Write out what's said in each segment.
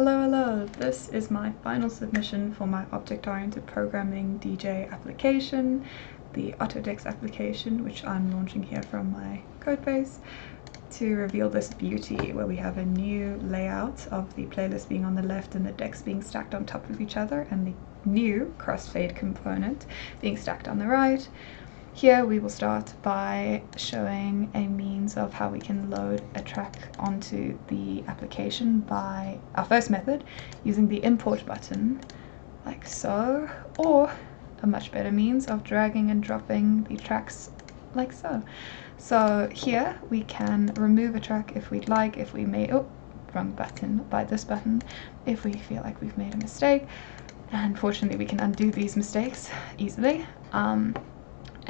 Hello, this is my final submission for my object-oriented programming DJ application, the Autodex application, which I'm launching here from my codebase, to reveal this beauty where we have a new layout of the playlist being on the left and the decks being stacked on top of each other, and the new crossfade component being stacked on the right. Here we will start by showing a means of how we can load a track onto the application by our first method using the import button, like so, or a much better means of dragging and dropping the tracks like so. So here we can remove a track if we'd like, if we may, oh, wrong button, by this button, if we feel like we've made a mistake. And fortunately we can undo these mistakes easily.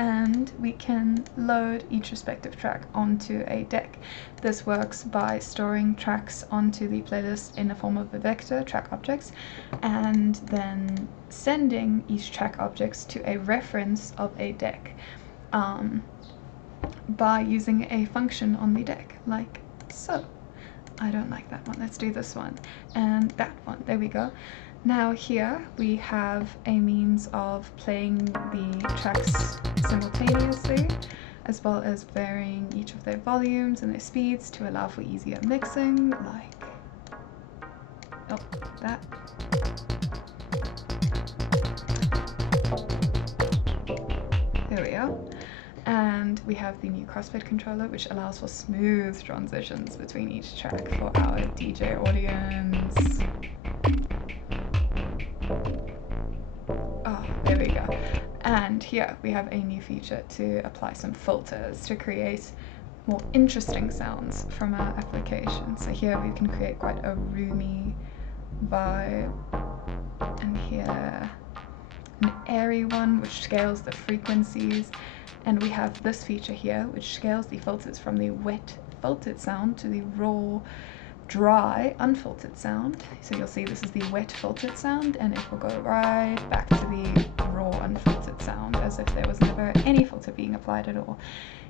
And we can load each respective track onto a deck. This works by storing tracks onto the playlist in the form of a vector, track objects, and then sending each track objects to a reference of a deck by using a function on the deck, like so. I don't like that one, let's do this one, and that one, there we go. Now here we have a means of playing the tracks simultaneously, as well as varying each of their volumes and their speeds to allow for easier mixing, like, oh, that. There we go. And we have the new crossfade controller, which allows for smooth transitions between each track for our DJ audience. Oh, there we go. And here we have a new feature to apply some filters to create more interesting sounds from our application. So here we can create quite a roomy vibe, and here an airy one which scales the frequencies, and we have this feature here which scales the filters from the wet filtered sound to the raw dry unfiltered sound. So you'll see this is the wet filtered sound, and it will go right back to the raw unfiltered sound as if there was never any filter being applied at all.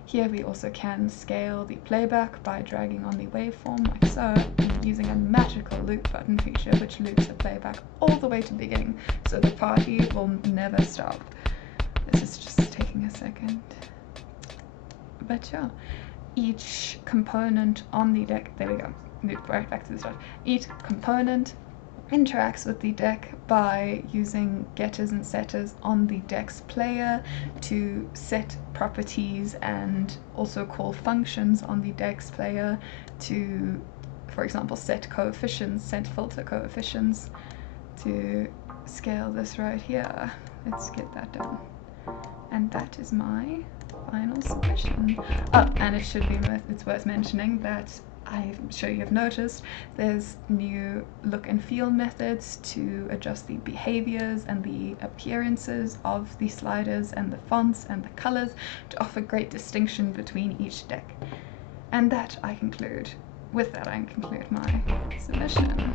Here we also can scale the playback by dragging on the waveform like so, using a magical loop button feature which loops the playback all the way to the beginning, so the party will never stop. This is just taking a second. But yeah, each component on the deck, there we go, move right back to the start. Each component interacts with the deck by using getters and setters on the deck's player to set properties, and also call functions on the deck's player to, for example, set coefficients, set filter coefficients, to scale this right here. Let's get that done. And that is my final submission. Oh, and it's worth mentioning that I'm sure you've noticed there's new look and feel methods to adjust the behaviors and the appearances of the sliders and the fonts and the colors to offer great distinction between each deck. And with that I conclude my submission.